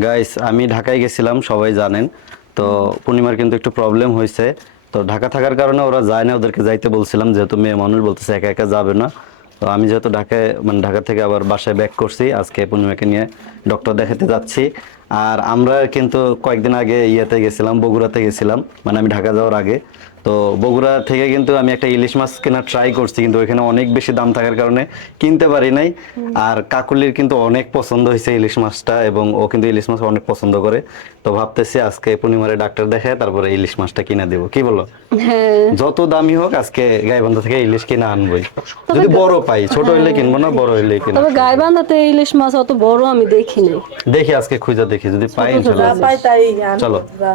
Guys, আমি ঢাকায় গেছিলাম, সবাই জানেন। তো পূর্ণিমার কিন্তু একটু প্রবলেম হয়েছে। তো ঢাকা থাকার কারণে ওরা যায় না, ওদেরকে যাইতে বলছিলাম, যেহেতু মেয়ে মানুষ বলতেছে একা একা যাবে না। তো আমি যেহেতু ঢাকায় মানে ঢাকা থেকে আবার বাসায় ব্যাক করছি, আজকে পূর্ণিমাকে নিয়ে ডক্টর দেখাতে যাচ্ছি। আর আমরা কিন্তু কয়েকদিন আগে ইয়েতে গেছিলাম, বগুড়াতে গেছিলাম, মানে আমি ঢাকা যাওয়ার আগে। তো বগুড়া থেকে কিন্তু আমি একটা ইলিশ মাছ কেনার ট্রাই করছি, কিন্তু ওইখানে অনেক বেশি দাম থাকার কারণে কিনতে পারি নাই। আর কাকুলির কিন্তু অনেক পছন্দ হয়েছে ইলিশ মাছটা, এবং ও কিন্তু ইলিশ মাছ অনেক পছন্দ করে। তো ভাবতেছি আজকে পূর্ণিমারে ডাক্তার দেখায় তারপরে ইলিশ মাছটা কিনে দেবো, কি বলো? হ্যাঁ। যত দামি হোক আজকে গাইবান্ধা থেকে ইলিশ কিনে আনবোই। তবে যদি বড় পাই, ছোট হইলে হ্যাঁ, কিনবো না, বড় হইলে কিনা। তবে গাইবান্ধাতে ইলিশ মাছ অত বড় আমি দেখি নাই। দেখি আজকে খুঁজে দেখি, যদি পাই ছোট ছোট ইনশাল্লাহ আছে। পাই তাই আনবো, চলো। যা।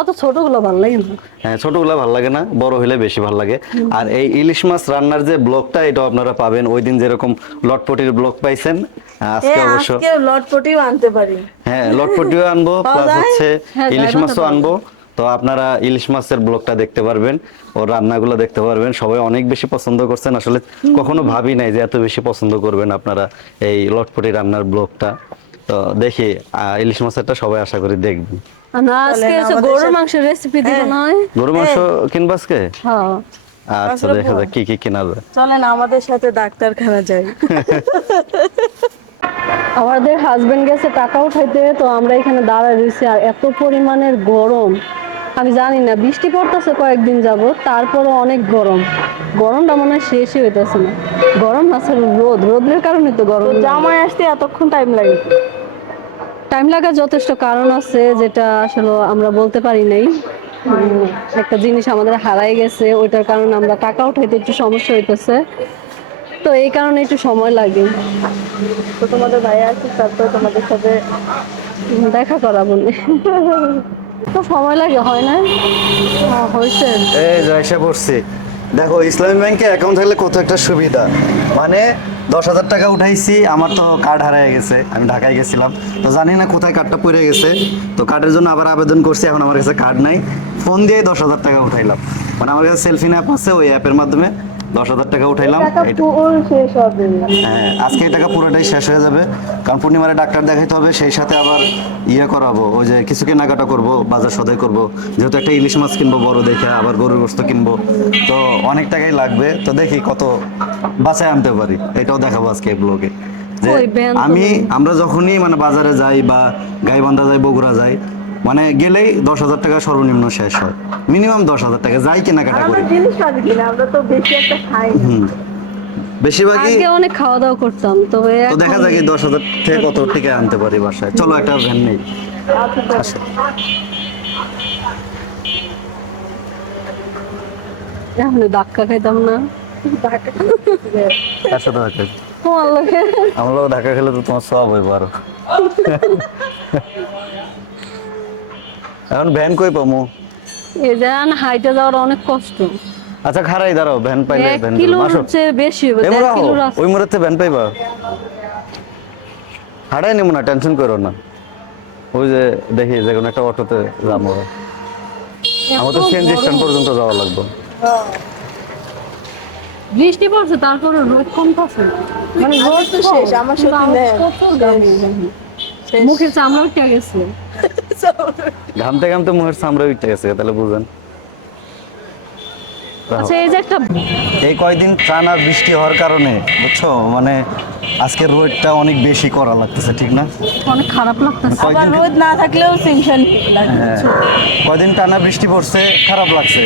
অত ছোটগুলো ভালো লাগে না। হ্যাঁ, ছোটগুলা ভালো লাগে না, বড় হলে বেশি ভালো লাগে। আর এই ইলিশ মাছ রান্নার যে ব্লগটা, এটা আপনারা পাবেন ওই দিন যেরকম লটপটির ব্লগ পাইছেন, আজকে অবশ্য আজকে লটপটিও আনতে পারি। হ্যাঁ লটপটিও আনবো, পাওয়া প্লাস যায়? হচ্ছে হ্যাঁ, ইলিশ গাইবান্ধা মাছও পাওয়া আনবো। তো আপনারা ইলিশ মাছের ব্লগটা দেখতে পারবেন, ওর রান্নাগুলো দেখতে পারবেন। সবাই অনেক বেশি পছন্দ করছেন, আসলে কখনো ভাবি নাই যে এত বেশি পছন্দ করবেন আপনারা এই লটপটি রান্নার ব্লগটা। তো দেখি ইলিশ মাছেরটা সবাই আশা করি দেখবেন। না, আজকে চলেন হচ্ছে আমাদের গরুর সাথে। মাংসের রেসিপি দিব হ্যাঁ। নয়। গরু মাংস কিনবা আজকে? হ্যাঁ। আচ্ছা, আসলে দেখা যাক কি কি কেনা যায়। চলেন আমাদের সাথে ডাক্তারখানা যাই। আমাদের হাজবেন্ড গেছে টাকা উঠাইতে, তো আমরা এখানে দাঁড়ায় রয়েছি। আর এত পরিমাণের গরম, আমি জানি না, বৃষ্টি পড়তেছে কয়েকদিন যাব, তারপরও অনেক গরম। গরমটা মনে হয় শেষই হইতেছে না। গরম না স্যার, রোদের কারণে তো গরম। জামাই আসতে এতক্ষণ টাইম লাগে? টাইম লাগার যথেষ্ট কারণ আছে, যেটা আসলে আমরা বলতে পারি নাই। একটা জিনিস আমাদের হারাই গেছে, ওইটার কারণে আমরা টাকা উঠাইতে একটু সমস্যা হইতেছে, তো এই কারণে একটু সময় লাগে। তো তোমাদের ভাই আসছে, তারপর তোমাদের সাথে দেখা করাবো না। তো সময় লাগে, হয় না? হয়েছে। এই যে এসে পড়ছি। দেখো, ইসলামী ব্যাংকে অ্যাকাউন্ট থাকলে কত একটা সুবিধা। মানে 10,000 টাকা উঠাইছি, আমার তো কার্ড হারিয়ে গেছে, আমি ঢাকায় গেছিলাম, তো জানি না কোথায় কার্ডটা পড়ে গেছে। তো কার্ডের জন্য আবার আবেদন করছি, এখন আমার কাছে কার্ড নাই। ফোন দিয়ে 10,000 টাকা উঠাইলাম, মানে আমার কাছে সেলফিন অ্যাপ আছে, ওই অ্যাপের মাধ্যমে 10,000 টাকা উঠাইলাম। টাকা এটা পুরো শেষ হবে। হ্যাঁ, আজকে এই টাকা পুরোটাই শেষ হয়ে যাবে, কারণ পূর্ণিমারে ডাক্তার দেখাইতে হবে, সেই সাথে আবার ইয়ে করাবো, ওই যে কিছু কেনাকাটা করবো, বাজার সদাই করবো, যেহেতু একটা ইলিশ মাছ কিনবো বড় দেখে, আবার গরুর গোস্ত কিনবো, তো অনেক টাকাই লাগবে। তো দেখি কত বাঁচায় আনতে পারি, এটাও দেখাবো আজকে এই ব্লগে। যে ওই ব্যান তো নেই। আমরা যখনই মানে বাজারে যাই বা গাইবান্ধা যাই, বগুড়া যাই, মানে গেলেই 10,000 টাকা সর্বনিম্ন শেষ হয়, মিনিমাম 10,000 টাকা যাই কেনাকাটা আমরা করি। জিনিস পাবি কিনা, আমরা তো বেশি একটা খাই না। বেশিরভাগই আগে অনেক খাওয়া দাওয়া করতাম, তবে তো দেখা এখন যায় কি 10,000 থেকে কত টিকে আনতে পারি বাসায়। চলো একটা ভ্যান নেই। আচ্ছা চল। আসো। এখন ধাক্কা খাইতাম না আসো তো ঢাকা। তোমার লোকে। আমরা ঢাকা খেলে তো তোমার সব হইব আরো। এখন ভ্যান কই পামু? এই যান হাইটে যাওয়ার অনেক কষ্ট। আচ্ছা, খারাই দাঁড়াও, ভ্যান পাইলে 1 ভ্যান কিলোর আসো। চেয়ে বেশি হবে, এমন 1.5 রাখো, কিলোর ওই মুহূর্তে ভ্যান পাইবা। হারাই নেবো না, টেনশন করো না। ওই যে দেখি যে কোনো একটা অটোতে যাবো, আমাদের সিএনজি স্ট্যান্ড পর্যন্ত যাওয়া লাগবে। বৃষ্টি পড়ছে, তারপরে রোদ কমতেছে না। মানে রোদ তো শেষ, আমার কিন্তু সত্যি নেই। প্রচুর ঘামে। মুখের চামড়া উঠে গেছে। ঘামতে ঘামতে মুখের চামড়া উঠে গেছে, তাহলে বুঝেন। আচ্ছা, এই যে একটা এই কয়দিন টানা বৃষ্টি হওয়ার কারণে বুঝছো, মানে আজকে রোদটা অনেক বেশি করা লাগতেছে, ঠিক না? অনেক খারাপ লাগতেছে। আবার কয়দিন রোদ না থাকলেও টেনশন লাগে। হ্যাঁ, কয়দিন টানা বৃষ্টি পড়ছে, খারাপ লাগছে।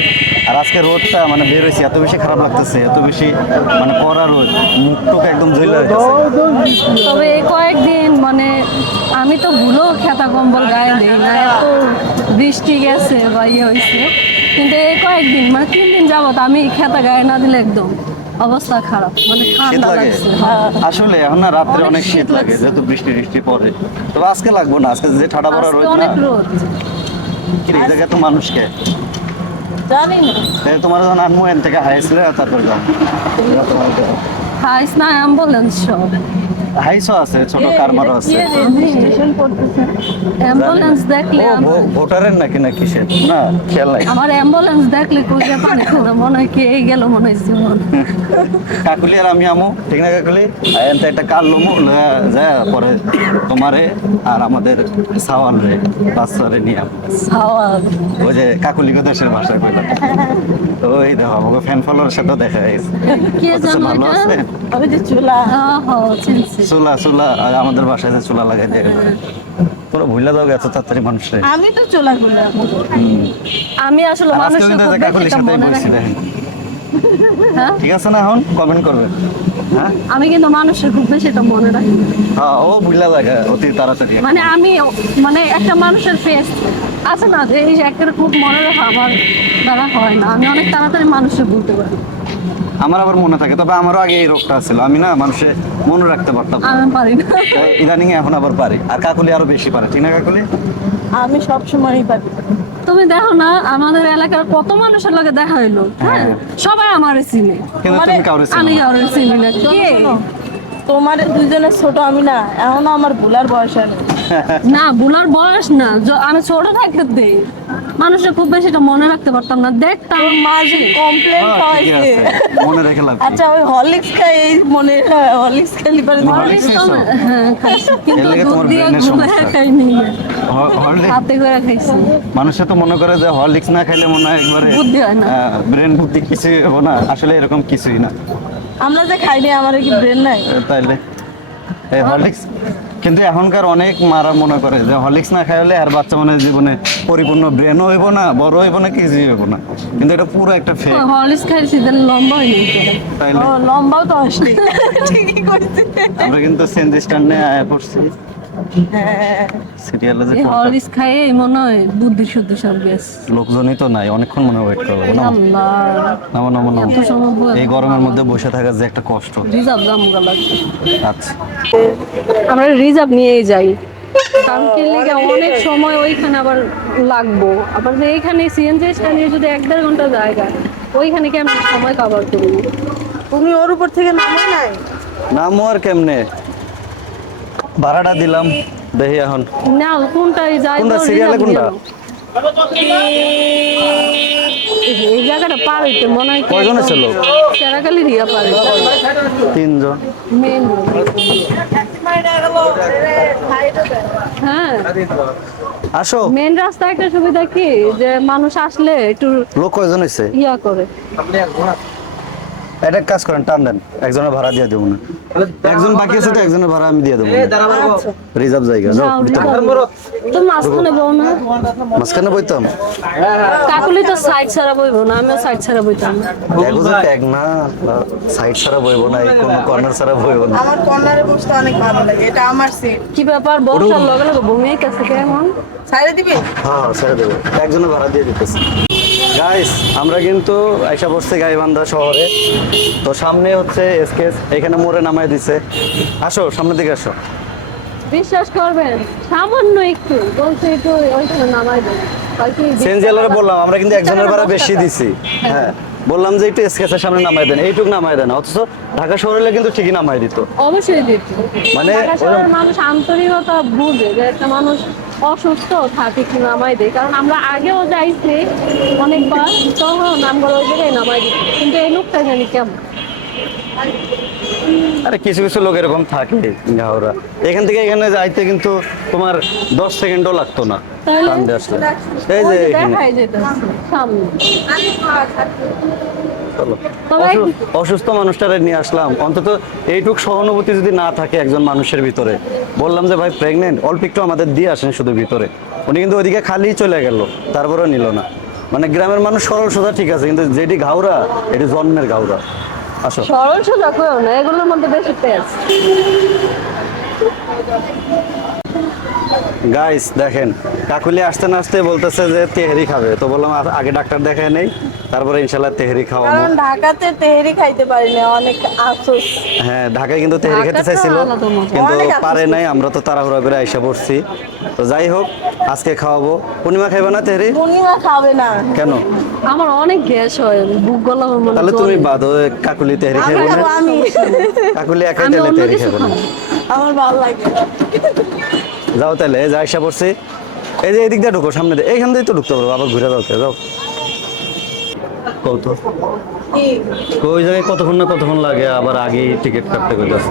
আর আজকে রোদটা মানে বের হয়েছে, এত বেশি খারাপ লাগতেছে, এত বেশি মানে কড়া রোদ, মুখ টুক একদম জ্বলে গেছে। তবে এই কয়েকদিন মানে আমি তো ভুলেও খেতা কম্বল গায়ে দিই না, এত বৃষ্টি গেছে বা ইয়ে হয়েছে, কিন্তু এই কয়েকদিন মানে 3 দিন যাবত আমি খেতা গায়ে না দিলে একদম অবস্থা খারাপ, মানে শীত ঠান্ডা লাগে লাগছে। হ্যাঁ। আসলে, এখন না রাত্রে অনেক অনেক শীত শীত লাগে, লাগছে। যেহেতু বৃষ্টি বৃষ্টি পড়ে। তবে আজকে লাগবো না, আজকে যে ঠাডা পড়া আজকে রোদ না, অনেক রোদ। কি জায়গায় তো মানুষকে জানি না। তোমার যখন আনমো এন থেকে হাইছিল তারপর যাও। খাইস না অ্যাম্বুলেন্স সব। হাইসও আছে, ছোট কারমারও আছে। রেজিস্ট্রেশন করতেছে। অ্যাম্বুলেন্স দেখলে ও, আমার ভোটারের নাকি না কিসের? না, খেয়াল নাই। আমার অ্যাম্বুলেন্স দেখলে খুঁজে পানি খাবে, মনে হয় কে এই গেল মনে হচ্ছে জীবন। কাকুলি আর আমি আমু, ঠিক না কাকুলি? এনতে একটা কাল লমু যা পরে তোমারে আর আমাদের সাওয়াল রে বাচ্চারে নিয়ে আমু। সাওয়াল ওই যে কাকুলিকে দেশের ভাষা কইলাম। তো ওই দেখো আমাকে ফ্যান ফলোয়ার সাথে দেখা গেছে। কে অথচ জানো ভালো এটা? আছে। ওই যে চুলা। চিনছি। চুলা আর আমাদের বাসায় যে চুলা লাগাই দেয়, তোরা ভুলে যাও এত তাড়াতাড়ি মানুষের। আমি তো চুলা করি। আমি আসলে আর আজকে মানুষের কিন্তু খুব যে বেশি কাকুলির একটা সাথেই মনে বসছি রাখি। দেখেন। হ্যাঁ? ঠিক আছে না? এখন কমেন্ট করবেন। হ্যাঁ আমি কিন্তু মানুষের খুব বেশি এটা মনে রাখি না। হ্যাঁ, ও ভুলে লাগে অতি তাড়াতাড়ি। মানে আমি মানে একটা মানুষের ফেস আছে না যে এই একটা খুব মনে রাখা আমার দ্বারা হয় না। আমি অনেক তাড়াতাড়ি মানুষের বলতে পারি। আমার আবার মনে থাকে, তবে আমারও আগে এই রোগটা ছিল, আমি না মানুষে মনে রাখতে পারতাম না। আমি পারি না। তাই ইদানিং এখন আবার পারি, আর কাকুলি আরো বেশি পারে, ঠিক না কাকুলি? আমি সব সময়ই পারি। তুমি দেখো না আমাদের এলাকার কত মানুষের লগে দেখা হইলো, হ্যাঁ সবাই আমার চিনে, কিন্তু মানে তুমি কাউরে আমি চিনো না। কারোর চিনি না। কে? তোমার দুজনের ছোট আমি না, এখনো আমার ভুলার বয়স নেই। না বুলার বয়স না, আমি ছোট থাকতে মানুষের খুব বেশি এটা মনে রাখতে পারতাম না, দেখতাম মাঝে কমপ্লেন হ্যাঁ, ঠিকই খাওয়াইছে। আছে, মনে রেখে লাভ কি? আচ্ছা ওই হরলিক্স খাই এই মনে হরলিক্স খেলি পারে। হরলিক্স খাইছো? হ্যাঁ খাইছি, কিন্তু এর লেগে দুধ তোমার দিয়ে ব্রেনের ঘুমায় সমস্যা। খাইনি, হরলিক্স হাতে করে খাইছি। মানুষে তো মনে করে যে হরলিক্স না খাইলে মনে হয় একবারে বুদ্ধি হয় না। ব্রেন বুদ্ধি কিছুই হবো না, আসলে এরকম কিছুই না। আমরা যে খাইনি আমার কি ব্রেন নাই? তাইলে এই হরলিক্স, কিন্তু এখনকার অনেক মারা মনে করে যে হরলিক্স না খাইলে আর বাচ্চা মানে জীবনে পরিপূর্ণ ব্রেনও হইব না, বড় হইব না, কিছুই হইব না, কিন্তু এটা পুরো একটা ফেক। হরলিক্স খাইছি তাহলে লম্বা হয়নি। তাইলে ও লম্বাও তো আসলি। ঠিকই করছে। আমরা কিন্তু সেন্ট স্ট্যান্ডে আয়া পড়ছি হ্যাঁ। সিরিয়ালে, যে এই হরলিক্স খাইয়ে মনে হয় বুদ্ধি শুদ্ধি সব গেছে। লোকজনই তো নাই, অনেকক্ষণ মনে ওয়েট করবো না। আল্লাহ, নামো নামো নামো। এত সময় বয়ে এই গরমের মধ্যে বসে থাকা যে একটা কষ্ট। রিজার্ভ জামুগা লাগবে। আচ্ছা, আমরা রিজার্ভ নিয়েই যাই, কারণ কি লেগে অনেক সময় ওইখানে আবার লাগবো, আবার যে এইখানে সিএনজি স্ট্যান্ডে যদি 1-1.5 ঘন্টা জায়গা, ওইখানে কি আমি সময় কভার করবো? তুমি ওর উপর থেকে নামো নাই? নামো আর কেমনে, ভাড়াটা দিলাম, দেখি এখন না কোনটাই যাই, কোনটা সিরিয়ালে কোনটা? এই জায়গাটা পার হইতে মনে হয় কয়জন আছে লোক? সেরাকালি দিয়া পার হইতে 3 জন। মেন। হ্যাঁ, আসো। মেন রাস্তা একটা সুবিধা কি যে মানুষ আসলে একটু লোক কয়জন হয়েছে? ইয়া করে। এটা কাজ করেন, টান দেন, একজনের ভাড়া দিয়ে দেবো না, একজন বাকি আছে তো একজনের ভাড়া আমি দিয়ে দেবো, রিজার্ভ জায়গা যাও যাও, ভিতরে। তো মাঝখানে বউ না, মাঝখানে বইতাম, কাকুলি তো সাইড ছাড়া বইবো না, আমিও সাইড ছাড়া বইতাম না। দেখো যে ট্যাগ না, সাইড ছাড়া বইবো না, এই কোনো কর্নার ছাড়া বইবো না। আমার কর্নারে বসতে অনেক ভালো লাগে, এটা আমার সিট। কি ব্যাপার, বর্ষার লগে লগে বমিয়ে গেছে কেমন? ছাইড়ে দিবি? হ্যাঁ ছেড়ে দেবো, একজনের ভাড়া দিয়ে দিতেছি। গাইস, আমরা কিন্তু আইসা পড়ছি গাইবান্ধা শহরে, তো সামনে হচ্ছে এসকেস, এখানে মোড়ে নামাই দিছে। আসো সামনের দিকে আসো। বিশ্বাস করবেন সামান্য একটু বলছে একটু ওইখানে নামাই দেন, সেনজিয়ালরে বললাম আমরা কিন্তু একজনের ভাড়া বেশি দিছি, হ্যাঁ বললাম যে একটু এসকেসের সামনে নামাই দেন, এইটুক নামাই দেন, অথচ ঢাকা শহরে হলে কিন্তু ঠিকই নামাই দিত। অবশ্যই দিত, মানে ঢাকা শহরের মানুষ আন্তরিকতা বুঝে যে একটা মানুষ অসুস্থ থাকে কি নামাই দেয়, কারণ আমরা আগেও যাইছি অনেকবার, তখন আমরা ওই জায়গায় নামাই দিই, কিন্তু এই লোকটা জানি কেমন। আরে কিছু কিছু লোক এরকম থাকে গাওরা, এখান থেকে এখানে যাইতে কিন্তু তোমার 10 সেকেন্ডও লাগতো না তাহলে? টান দিয়ে আসলে। এই যে ওই যে এখানে দেখাই যেতেছে সামনে। চলো। তবে অসুস্থ মানুষটারে নিয়ে আসলাম, অন্তত এইটুক সহানুভূতি যদি না থাকে একজন মানুষের ভিতরে, বললাম যে ভাই প্রেগনেন্ট, অল্প একটু আমাদের দিয়ে আসেন শুধু ভিতরে, উনি কিন্তু ওইদিকে খালি চলে গেল, তারপরেও নিল না। মানে গ্রামের মানুষ সরল সোজা ঠিক আছে, কিন্তু যেটি ঘাউরা এটি জন্মের ঘাউরা। আসো। সরল সোজা কেউ না, এগুলোর মধ্যে বেশি তেজ। গাইস দেখেন, কাকুলি আসতে না আসতে বলতেছে যে তেহারি খাবে, তো বললাম আগে ডাক্তার দেখায় নেই, তারপরে ইনশাল্লাহ তেহারি খাওয়াবো। কারণ ঢাকাতে তেহেরি খাইতে পারি না, অনেক আফসোস। হ্যাঁ ঢাকায় কিন্তু তেহারি খেতে ঢাকাতে চাইছিল, আলাদা মজা। কিন্তু অনেক আফসোস পারে নাই, আমরা তো তাড়াহুড়া করে আইসা পড়ছি। তো যাই হোক, আজকে খাওয়াবো। পূর্ণিমা খাইবা না তেহারি? পূর্ণিমা খাবে না। কেন? আমার অনেক গ্যাস হয়, বুক গলা মানে তাহলে তুমি জ্বলে। বাদ, কাকুলি তেহারি আমি খাইবো খাবো না? আমি। কাকুলি একাই আমি তাহলে অন্য তেহারি কিছু খাবে না। খাবো। আমার ভালো লাগে। যাও তাহলে, এই যে আইসা পড়ছি, এই যে এদিক দিয়ে ঢুকো, সামনে দিয়ে, এইখান দিয়ে তো ঢুকতে পারবো, আবার ঘুরে যাও যাও। কত কি? ওই জায়গায় কতক্ষণ লাগে, আবার আগে টিকিট কাটতে করতেছে।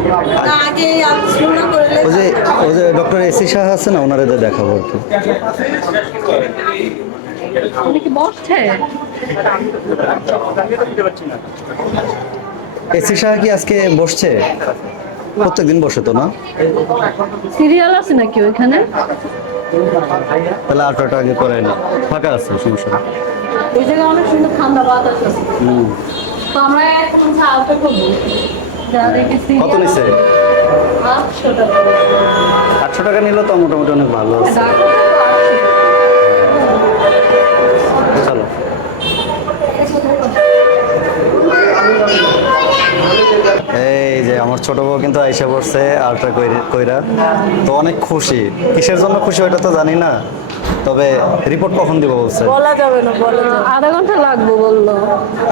না, আগে আলোচনা করলে ওই যে ডক্টর এসি শাহ আছে না, ওনারে তো দেখাবো আর কি। উনি কি বসছে? এসি শাহ কি আজকে বসছে? প্রত্যেকদিন বসে তো না? সিরিয়াল আছে নাকি ওইখানে? তাহলে আল্ট্রাটা আগে করে না, ফাঁকা আছে, সমস্যা নেই। ওই জায়গায় অনেক সুন্দর ঠান্ডা বাতাস আছে। হুম। তো আমরা এখন আউটে করবো। যা দেখি কত সিরিয়াল নিছে? 800 টাকা। 800 টাকা নিলে তো মোটামুটি অনেক ভালো আছে। চলো। এই যে আমার ছোট বউ কিন্তু আইসা পড়ছে আল্ট্রা কইরা, তো অনেক খুশি। কিসের জন্য খুশি ওটা তো জানি না, তবে রিপোর্ট কখন দিব বলছে? বলা যাবে না, বলা যাবে না। আধা ঘন্টা লাগবে বললো।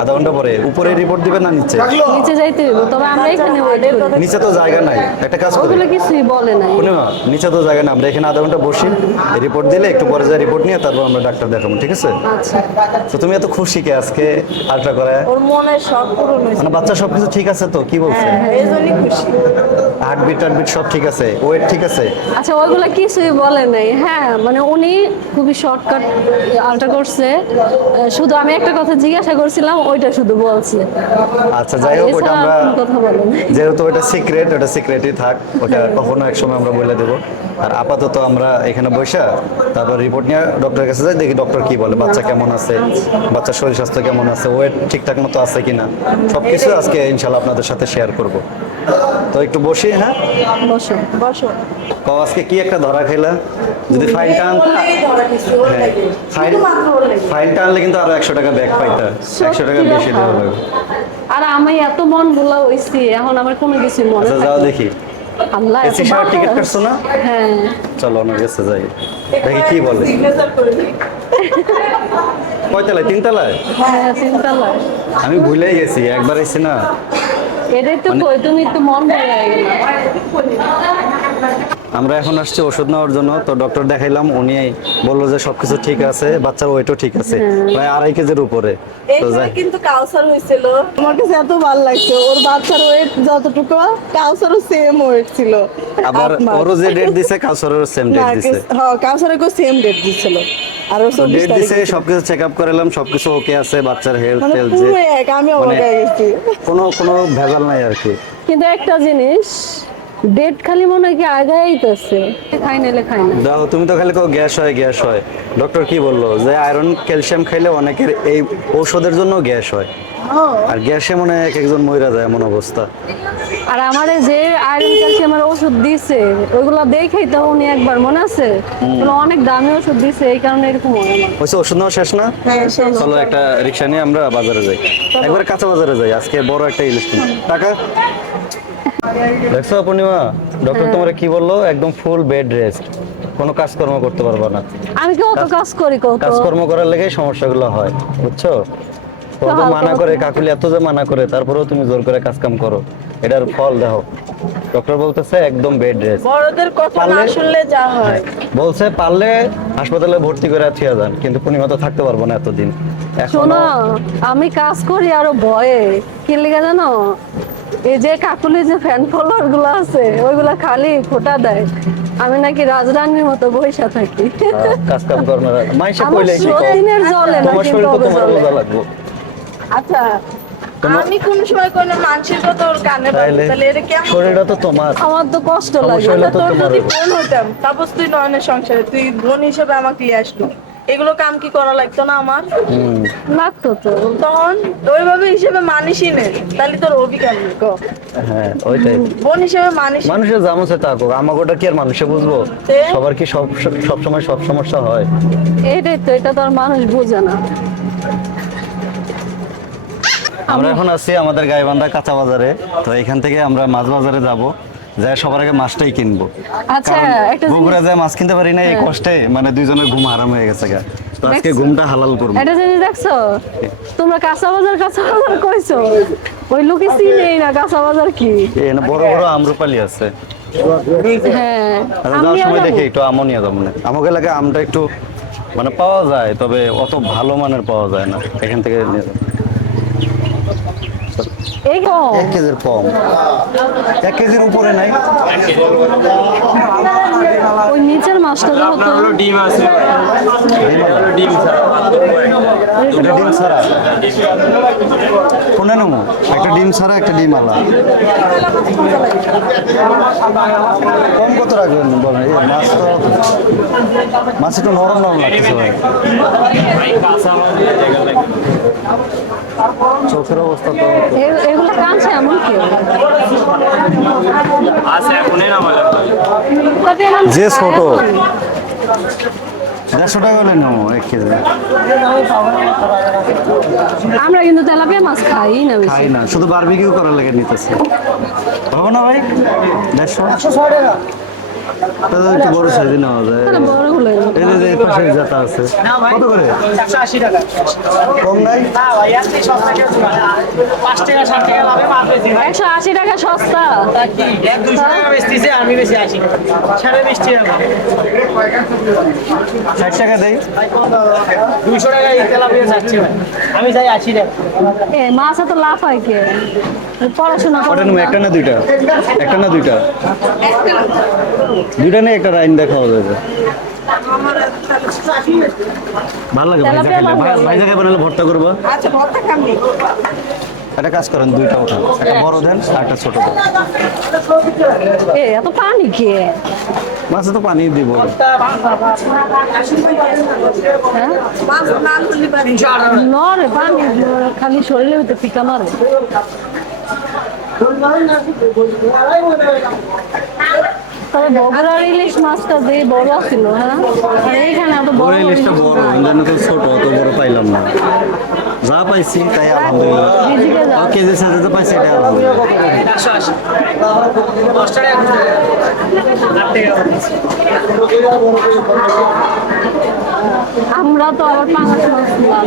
আধা ঘন্টা পরে উপরে রিপোর্ট দিবে না নিচে? নিচে যাইতে হইব, তবে আমরা এখানে ওয়েট করি। নিচে তো জায়গা নাই, একটা কাজ করি, ওগুলো কিছুই বলে নাই। পূর্ণিমা, নিচে তো জায়গা না, আমরা এখানে আধা ঘন্টা বসি, রিপোর্ট দিলে একটু পরে যা রিপোর্ট নিয়ে তারপর আমরা ডাক্তার দেখাবো, ঠিক আছে? আচ্ছা, তো তুমি এত খুশি কে আজকে আল্ট্রা করায়? ওর মনের শখ পূরণ হয়েছে। মানে বাচ্চা সবকিছু ঠিক আছে তো? কি বলছে? হ্যাঁ, এই জন্যই খুশি। হার্টবিট টার্টবিট সব ঠিক আছে, ওয়েট ঠিক আছে? আচ্ছা, ওইগুলো কিছুই বলে নাই। হ্যাঁ, মানে উনি খুবই শর্টকাট আলট্রা করছে। শুধু আমি একটা কথা জিজ্ঞাসা করছিলাম, ওইটা শুধু বলছে। আচ্ছা, যাই হোক, ওটা এছাড়া আমরা আর কোনো কথা বলে নাই। যেহেতু ওটা সিক্রেট, ওটা সিক্রেটই থাক, ওটা কখনো এক সময় আমরা বলে দেবো। আর আপাতত আমরা এখানে বসে তারপর রিপোর্ট নিয়ে ডক্টরের কাছে যাই, দেখি ডক্টর কি বলে, বাচ্চা কেমন আছে, বাচ্চার শরীর স্বাস্থ্য কেমন আছে, ওয়েট ঠিকঠাক মতো আছে কিনা, সবকিছু আজকে ইনশাল্লাহ আপনাদের সাথে শেয়ার করব। তো একটু বসি, হ্যাঁ? বসো। বসো। কও আজকে কি একটা ধরা খাইলা? যদি ফাইন টান, হ্যাঁ, ফাইন টানলে কিন্তু আরো 100 টাকা ব্যাক পাইতা, 100 টাকা বেশি দেওয়া লাগবে। আর আমি এত মন ভোলা হইছি, এখন আমার কোনো কিছু মনে আচ্ছা, থাকে যাও না। দেখি। আল্লাহ, এত এসি শাহ টিকিট বাতাস। কাটছো না? হ্যাঁ। চলো ওনার কাছে যাই, দেখি কি বলে। সিগনেচার করে দিই। কয়তলায়? 3 তলায়? হ্যাঁ, চিন্তালা। আমি ভুলেই গেছি, একবার এসে না। এটাই তো কই, তুমি একটু মন ভরে গেল। আমরা এখন আসছি ওষুধ নেওয়ার জন্য, তো ডক্টর দেখাইলাম, উনি বললো যে সবকিছু ঠিক আছে, বাচ্চার ওয়েটও ঠিক আছে, প্রায় 2.5 কেজির উপরে। তো এখানে যাই, কিন্তু কাউসার হয়েছিল, আমার কাছে এত ভালো লাগছে। ওর বাচ্চার ওয়েট যতটুকু, কাউসারও সেম ওয়েট ছিল। আবার 8 মাস। ওরও যে ডেট দিছে, কাউসারেরও সেম না, ডেট দিছে। হ্যাঁ, কাউসারেরও সেম ডেট দিছিল। আর ও 24 ডেট দিছে, তারিখে। সবকিছু চেক আপ করালাম, সবকিছু ওকে আছে, বাচ্চার হেলথ মানে টেলথ, পুরো এক, আমি অবাক মানে হয়ে গেছি। কোনো ভেজাল নাই আর কি। কিন্তু একটা জিনিস, ডেট খালি মনে হয় কি আগাইতেছে, খাই নাইলে খাই না। দাও, তুমি তো খালি গ্যাস হয় গ্যাস হয়। ডক্টর কি বললো যে আয়রন ক্যালসিয়াম খাইলে অনেকের এই ঔষধের জন্য গ্যাস হয়, আর গ্যাসে মনে হয় এক একজন মইরা যায়, এমন অবস্থা। আর আমারে যে আয়রন ক্যালসিয়ামের ওষুধ দিছে, ওইগুলো দেখেই তো উনি একবার মনে আছে, ওগুলো অনেক দামি ওষুধ দিছে, এই কারণে এরকম হয় আমার। ওই ওষুধ নেওয়া শেষ না? হ্যাঁ, শেষ। চলো একটা রিক্সা নিয়ে আমরা বাজারে যাই, একবারে কাঁচা বাজারে যাই, আজকে বড় একটা ইলিশ কিনি। টাকা দেখছো পূর্ণিমা, ডক্টর তোমার কি বললো? একদম ফুল বেড রেস্ট, কোনো কাজকর্ম করতে পারবা না। আমি কি অত কাজ করি কত? কাজকর্ম করার লেগেই সমস্যাগুলো হয়, বুঝছো? তো তো মানা করে, কাকুলি এত যে মানা করে, তারপরেও তুমি জোর করে কাজ কাম করো, এটার ফল দেখো। ডক্টর বলতেছে একদম বেড রেস্ট। বড়দের কথা না পারলে- শুনলে যা হয়। বলছে পারলে হাসপাতালে ভর্তি করে থিয়া যান, কিন্তু পূর্ণিমা তো থাকতে পারবো না এতদিন। শোনো, এখনো আমি কাজ করি আরো ভয়ে। কি লেগে জানো? এই যে কাকুলি যে ফ্যান ফলোয়ার গুলো আছে, ওইগুলা খালি ফোটা দেয়, আমি নাকি রাজরানীর মতো বইসা থাকি। কাজ কাম করো না, মাইসে আমার কইলে কি কও? সতীনের জ্বলে না, তোমার কিন্তু শরীর তো ওকে তোমার জ্বলে। রোজা লাগবো। আচ্ছা, আমি কোন সময় কোনো মানুষের কথা ওর কানে পাবো? তাইলে তাহলে এটা কেমন? শরীরটা তো তোমার, আমার তো কষ্ট লাগে। সমস্যা হলে তো তোর তোমার। যদি বোন হইতাম, তারপর তুই নয়নের সংসারে, তুই বোন হিসেবে আমাকে নিয়ে আসলো, এগুলো কাম কি করা লাগতো না আমার? লাগতো তো। তখন ওইভাবে হিসেবে মানিসই নেই, তাহলে তোর অভিজ্ঞান হ্যাঁ ওইটাই। বোন হিসেবে মানিস। মানুষের যেমন সে তা হোক, আমাকে ওটা কি আর মানুষে বুঝবো? তে? সবার কি সব সময় সব সমস্যা হয়? এটাই তো, এটা তো আর মানুষ বোঝে না। আমরা এখন আছি আমাদের গাইবান্ধা কাঁচা বাজারে, তো এখান থেকে আমরা মাছ বাজারে যাব, যাই সবার আগে মাছটাই কিনবো। আচ্ছা, কারণ একটা বগুড়া জিনিস- যায় মাছ কিনতে পারি না, এই কষ্টে মানে দুইজনের ঘুম হারাম হয়ে গেছে গা। তো আজকে দেখছো? ঘুমটা হালাল করবো। এটা জিনিস দেখছো, তোমরা কাঁচা বাজার কইছো, ওই লোকে চিনেই না কাঁচা বাজার কি। এখানে বড় বড় আমরুপালি আছে, হ্যাঁ আচ্ছা, যাওয়ার আমিও সময় যাবো। দেখি একটু আমও নিয়ে যাবো না। আমাকে লাগে আমটা একটু মানে পাওয়া যায়, তবে অত ভালো মানের পাওয়া যায় না, এখান থেকে নিয়ে যাবো। এই কম 1 কেজির কম, 1 কেজির উপরে নাই। ওই নিচের মাছটা দাও তো। ডিম আছে ভাই। এটা হলো ডিম ছাড়া। এটা ডিম ছাড়া কোনে নেবো? একটা ডিম ছাড়া একটা ডিম আলা। কম কত রাখবেন বলেন? এই মাছ তো, মাছ একটু নরম নরম লাগতেছে ভাই। ভাই কাঁচা মাছ দিয়ে জায়গা লাগে। চোখের অবস্থা তো এগুলো কাঁচা এমন কি আছে এখনই না মানে। যে ছোট 150 টাকা হলে নেবো 1 কেজি। আমরা কিন্তু তেলাপিয়া মাছ খাই না বেশি। খাই না, শুধু বারবিকিউ করার লাগে নিতেছে। হবে না ভাই? 150 তাহলে একটু বড় সাইজে নেওয়া যায়। তাহলে বড়গুলো এই যে এই পাশে জাতা আছে কত করে? 180 টাকা। কম নাই? না ভাই, আপনি সব থেকে 5 টাকা 7 টাকা লাভে মাছ বেশি ভাই। 180 টাকা সস্তা। কি 1-200 টাকা বেচতেছে, আমি বেশি 80 টাকা। 20 টাকা। 60 টাকা দেই। 200 টাকা এই তেলাপিয়া যাচ্ছে ভাই। আমি চাই 80 টাকা। এ মাছ এত লাভ হয় কে? পড়াশোনা কটা করে নেবো? একটা না দুইটা? একটা না দুইটা? দুইটা নেই, একটা রাইন দেখাও যাবে। ভালো লাগে ভাইজা তেলাপিয়া খেলে। ভালো লাগে। ভাইজা খাই বানালে ভর্তা করবো। আচ্ছা ভর্তা খাবি? একটা কাজ করেন, দুইটা ওঠান, একটা বড় দেন আর একটা ছোট দেন। এ এত পানি কে? মাছে তো পানি দিব। হ্যাঁ মাছ না ধরলে পারি। নরে পানি খালি শরীরে হইতে ফিকা মারে। তবে বগুড়ার ইলিশ মাছটা দিয়ে বড় ছিল, হ্যাঁ, আর এইখানে এত বড় বড় ইলিশটা বড়, ইন্দ্রানি তো ছোট, অত বড় পাইলাম না। যা পাইছি তাই আলহামদুলিল্লাহ। রিজিকে যা। কেজি সাইজে তো পাইছি, এটা আলহামদুলিল্লাহ। 180। 10 টাকা 8 টাকা। আমরা তো আবার পাঙাশ মাছ নিলাম।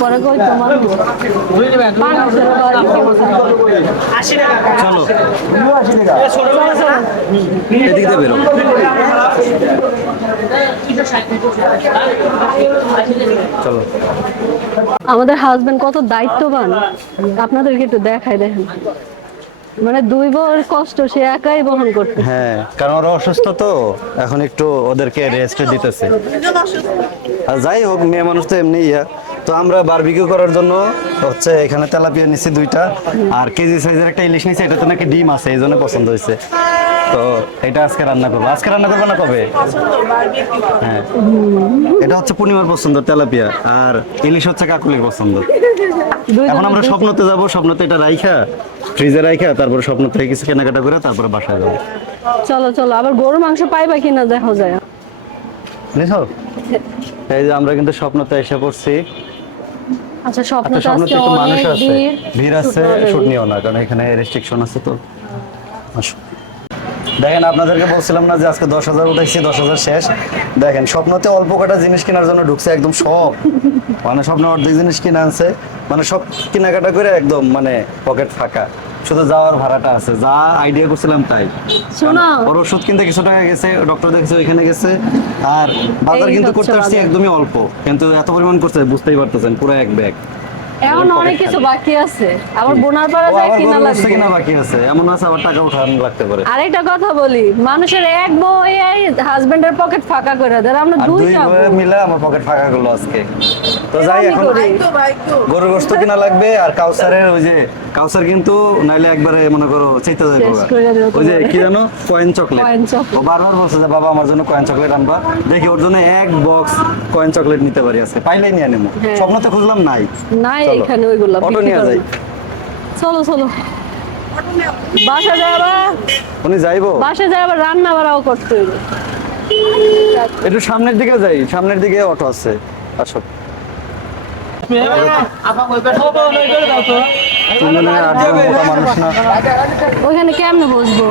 পরে কই তোমার পাঙাশের পরে কি বলছো? 80 টাকা। চলো ছোট মাছ আছে। এদিক দিয়ে বেরো। চলো। আমাদের হাজবেন্ড কত দায়িত্ববান, আপনাদেরকে একটু দেখাই দেখেন। মানে 2 বউয়ের কষ্ট সে একাই বহন করতে। হ্যাঁ, কারণ ওরা অসুস্থ তো, এখন একটু ওদেরকে রেস্ট দিতেছে। আর যাই হোক, মেয়ে মানুষ তো এমনি ইয়া। তো আমরা বারবিকিউ করার জন্য হচ্ছে এখানে তেলাপিয়া নিচ্ছি 2টা, আর কেজি সাইজের একটা ইলিশ নিচ্ছি। এটা তো নাকি ডিম আছে, এই জন্য পছন্দ হয়েছে। তো এটা আজকে রান্না করবো। আজকে রান্না করবো না কবে? হ্যাঁ, এটা হচ্ছে পূর্ণিমার পছন্দ তেলাপিয়া, আর ইলিশ হচ্ছে কাকুলির পছন্দ। এখন আমরা স্বপ্নতে যাব, স্বপ্নতে এটা রাইখা ফ্রিজে রাইখা তারপরে স্বপ্ন থেকে কিছু কেনাকাটা করে তারপরে বাসায় যাবো। চলো চলো, আবার গরু মাংস পাইবা কিনা দেখা যায়। বুঝছো? এই যে আমরা কিন্তু স্বপ্নতে এসে পড়ছি। আচ্ছা, স্বপ্ন একটা স্বপ্নতে একটু মানুষ আছে, ভিড় আছে, শুট নিও না, কারণ এখানে রেস্ট্রিকশন আছে। তো আসো। দেখেন, আপনাদেরকে বলছিলাম না যে আজকে 10,000 উঠাইছি, 10,000 শেষ। দেখেন, স্বপ্নতে অল্প কটা জিনিস কেনার জন্য ঢুকছে, একদম সব মানে স্বপ্ন অর্ধেক জিনিস কিনে আনছে, মানে সব কেনাকাটা করে একদম মানে পকেট ফাঁকা, শুধু যাওয়ার ভাড়াটা আছে। যা আইডিয়া করছিলাম তাই। শোনো, ওর ওষুধ কিনতে কিছু টাকা গেছে, ডক্টর দেখছে ওইখানে গেছে, আর বাজার এই কিন্তু হচ্ছে করতে আসছি বাজার। একদমই অল্প, কিন্তু এত পরিমাণ করছে বুঝতেই পারতেছেন, পুরো এক ব্যাগ। এখন অনেক কিছু বাকি আছে, আবার বোনার পাড়া ও যায় আবার কিনা গরু লাগবে। কিনা বাকি আছে, এমন আছে আবার টাকা উঠানো লাগতে পারে। আরেকটা কথা বলি, মানুষের এক বউ এই হাজবেন্ডের পকেট ফাঁকা করে দেয়, আমরা আর 2 দুইটা বউ। বউয়ে মিলে আমার পকেট ফাঁকা করলো আজকে। তো যাই, এখন তো ভাই তো গরুর গোশত কিনা লাগবে, আর কাউসারের ওই যে কাউসার কিন্তু নাইলে একবারে মনে করো চেতে যাবে। শেষ করে দেবে ওই যে তোমারে। কি জানো, কয়েন চকলেট। Coin chocolate. ও বারবার বলছে যে বাবা আমার জন্য কয়েন চকলেট আনবা, দেখি ওর জন্য 1 বক্স কয়েন চকলেট নিতে পারি আজকে, পাইলেই নিয়ে নেবো। হ্যাঁ। স্বপ্নতে খুঁজলাম নাই। নাই চলো। এখানে ওইগুলো অটো বিক্রি নিয়ে করে। যাই। চলো চলো, বাসা যাবা, উনি যাইবো, বাসা যাই আবার রান্না বাড়াও করতে হইবে। একটু সামনের দিকে যাই, সামনের দিকে অটো আছে। আসো। আপা ওই পেট হবে ওই করে দাও তো। তিনজনে 8 জন মোটা মানুষ না, ওইখানে কেমনে বসবো?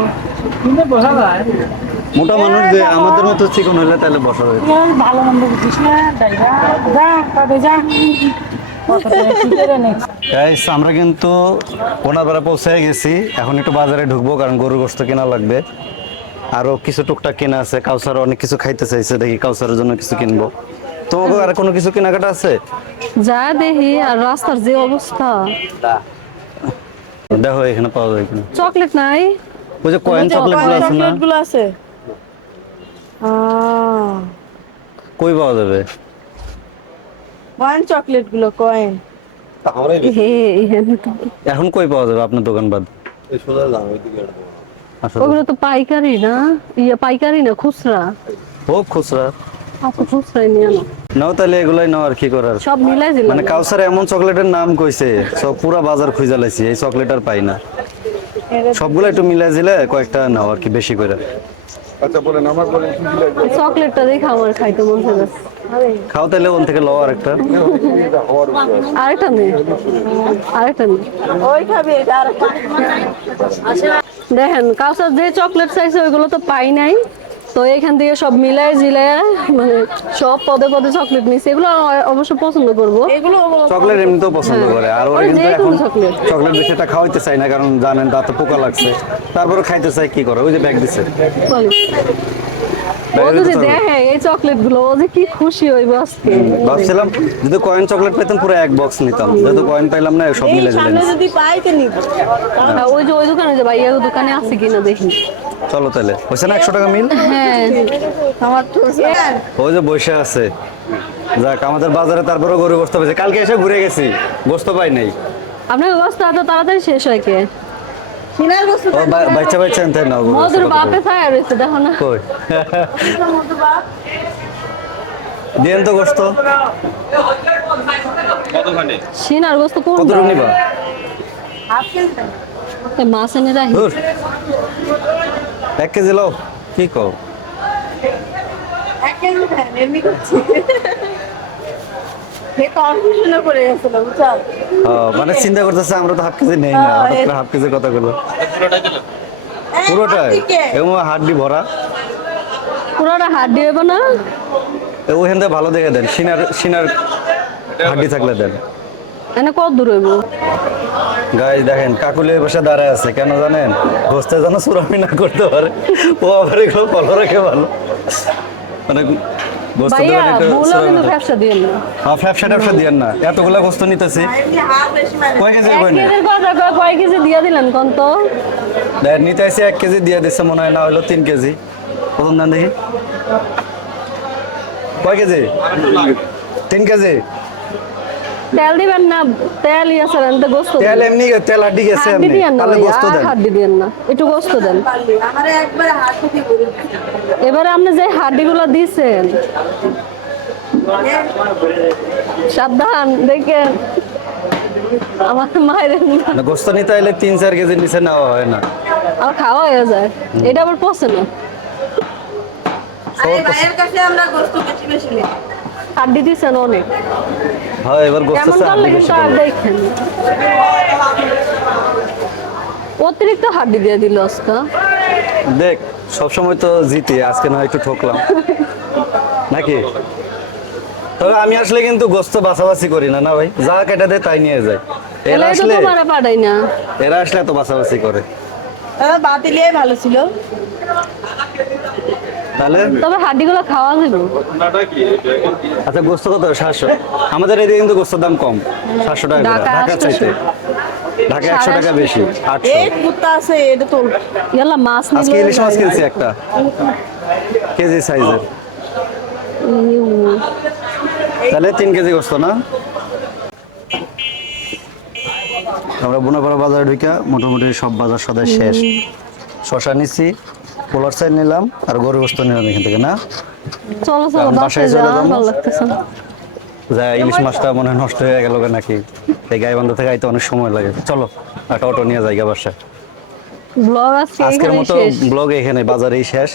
তুমি বসা যায়। মোটা মানুষ যে আমাদের মতো চিকন হলে তাহলে বসা হয়েছে। ভালো মন্দ বুঝিস না, যাইবা যা তবে যা। গাইস আমরা কিন্তু কোনাপাড়া পৌঁছে গেছি, এখন একটু বাজারে ঢুকবো কারণ গরুর গোশত কেনা লাগবে। আরো কিছু টুকটাক কেনা আছে, কাউসার অনেক কিছু খাইতে চাইছে, দেখি কাউসারের জন্য কিছু কিনবো। তোমাকে আর কোনো কিছু কেনাকাটা আছে? যা দেখি আর রাস্তার যে অবস্থা, দেখো এখানে পাওয়া যায় কিনা। চকলেট নাই? ওই যে কয়েন চকলেট গুলো আছে না, চকলেট গুলো আছে কই পাওয়া যাবে? কয়েন চকলেট গুলো কয়েন এখানে তো এখন কই পাওয়া যাবে আপনার দোকান বাদ? আচ্ছা, ওগুলো তো পাইকারি না, পাইকারি না, খুচরা। ও খুচরা আচ্ছা, খুচরাই নিয়ে আনো। নাও তাহলে, এগুলাই নাও আর কি করার। সব মিলাই দিলাম। মানে কাউসার এমন চকলেটের নাম কইছে, সব পুরা বাজার খুঁজে লাইছি, এই চকলেট আর পাই না। সবগুলো একটু মিলাই দিলে কয়েকটা নাও আর কি, বেশি করে। এই চকলেটটা দেখে আমার খাইতে মন চাইছে। খাও তাহলে, ওন থেকে লও আরেকটা। আরেকটা নেই, আরেকটা নেই। ওই খাবে এটা আর দেখেন কাউসার যে চকলেট চাইছে ওইগুলো তো পাই নাই, তো এখান থেকে সব মিলাই জিলাই মানে সব পদে পদে চকলেট নিছে। এগুলো অবশ্য পছন্দ করবো। এগুলো চকলেট এমনিতেও পছন্দ করে, আর ওরা ওরা কিন্তু যে এখন কোনো চকলেট। চকলেট বেশি একটা খাওয়াইতে চাই না, কারণ জানেন দাঁতে পোকা লাগছে। তারপরে খাইতে চাই, কি করে, ওই যে ব্যাগ দিছে। বলো। ও যদি দেখে এই চকলেট গুলো, ও যে কি খুশি হইব আজকে। ভাবছিলাম যদি কয়েন চকলেট পেতাম পুরো এক বক্স নিতাম, যেহেতু কয়েন পাইলাম না, সব এই মিলে সামনে দিলেন। যদি পাই তো নিব হ্যাঁ, ওই যে ওই দোকানে যে ভাইয়া ওই দোকানে আছে কিনা দেখি। চলো তাহলে, হয়েছে না 100 টাকা মিল? হ্যাঁ, আমার তো ওই যে বসে আছে। যাক, আমাদের বাজারে তারপরে গরু গোস্ত পেয়েছে। কালকে এসে ঘুরে গেছি, গোস্ত পাই নাই। আপনার অবস্থা এত তাড়াতাড়ি শেষ হয় কে? সিনার বস্তু ও বাচ্চা বাচ্চা আনতে নাও গরু গোস্ত মধুর কত বাপে করে? ছায়া রয়েছে, দেখো না। কই মতো বাপ দেন তো গোস্ত কতখানে? সিনার গোস্ত কত কোনটা? রুম নিবা? হাফ কেজি এই মাছ এনে রাখি। ধুর, 1 কেজি লাও। কি কও? 1 কেজি দেন এমনি করছি হে কনফিউশনে পড়ে গেছিল বুঝছো মানে চিন্তা করতেছে আমরা তো হাফ কেজি নেই না, হঠাৎ করে হাফ কেজির কথা বললো। পুরোটাই এবং হাড্ডি ভরা। পুরোটা হাত দিয়ে না? ওইখান থেকে ভালো দেখে দেন, সিনার সিনার হাড্ডি থাকলে দেন। এনে কত দূর হইব? গাইস দেখেন, কাকুলি ওই পাশে দাঁড়ায় আছে, কেন জানেন? গোস্তে যেন চুরামি না করতে পারে। ও আবার এগুলো ফলো রাখে ভালো, মানে গোস্ত ভাইয়া দেবেন একটু ভুলও চুরামি কিন্তু না। ব্যবসা দিয়ে না। ব্যবসা ট্যাবসা দিয়েন না, এতগুলা গোস্ত নিতেছি। এমনি হাফ বেশি মানে কয় কেজি 1 কই না? কেজির কথা কয় কেজি দিয়ে দিলেন কোন তো? নিতে আসি 1 কেজি দিয়ে দিচ্ছে মনে হয়, না হলো 3 কেজি। প্রথম দান দেখি কয় কেজি? 3 কেজি। তেল দিবেন না? তেল আছে তো গোস্ত দেন। তেল এমনি, তেল হাড্ডি গেছে হাড্ডি এমনি, দিয়েন না তাহলে ভাইয়া, গোস্ত আর দেন। হাড্ডি দিয়েন না, একটু গোস্ত দেন। পারলি আমারে একবার হাত দিয়ে বলি এবারে আপনি যে হাড্ডিগুলো দিছেন, সাবধান দেখেন আমার মায়ের না, গোস্ত নিতে হলে 3-4 কেজি নিচে নেওয়া হয় না। আর খাওয়া হয়ে যায়, এটা আবার পচে না। আরে ভাইয়ের কাছে আমরা গোস্ত বেশি বেশি নিই হাড্ডি দিছেন অনেক, হয় এবার গোস্ত কেমন চা করলে হাড্ডি কিন্তু বেশি আর করবে। দেখেন অতিরিক্ত হাড্ডি দিয়ে দিল আজকে। দেখ, সবসময় তো জিতি, আজকে না একটু ঠকলাম নাকি? তবে আমি আসলে কিন্তু গোস্ত বাছাবাছি করি না, না ভাই, যা কেটে দেয় তাই নিয়ে যায়। এরা এলাই তো আসলে তোমার পাঠাই না। এরা আসলে এত বাছাবাছি করে, বাতিলিয়াই ভালো ছিল তাহলে তবে হাড্ডিগুলো খাওয়া যাবে। আচ্ছা গোস্ত কত? 700। আমাদের এদিকে কিন্তু গোস্তের দাম কম, 700 টাকা করে। ঢাকা ঢাকা 800 চাইতে ঢাকা 100 টাকা বেশি, 800। এই কুত্তা আছে এটা তো ইয়াল্লা মাছ আজকে নিলে ইলিশ মাছ কিনছি একটা কেজি সাইজের, তাহলে 3 কেজি গোস্ত না? আমরা বোনাপাড়া বাজারে ঢুকে মোটামুটি সব বাজার সদাই শেষ। শশা নিচ্ছি, পোলার চাল নিলাম, আর গরু গোস্ত নিলাম এখান থেকে, না? চলো চলো কারণ বাসায় বাসায় চলে যাওয়া যাবো। ভালো লাগতেছে না। যা ইলিশ মাছটা মনে হয় নষ্ট হয়ে গেল নাকি, এই গাইবান্ধা থেকে আইতে অনেক সময় লাগে। চলো একটা অটো নিয়ে যাই বাসায়। ব্লগ আজকে আজকের এখানেই মতো শেষ। ব্লগ এখানে বাজারেই শেষ।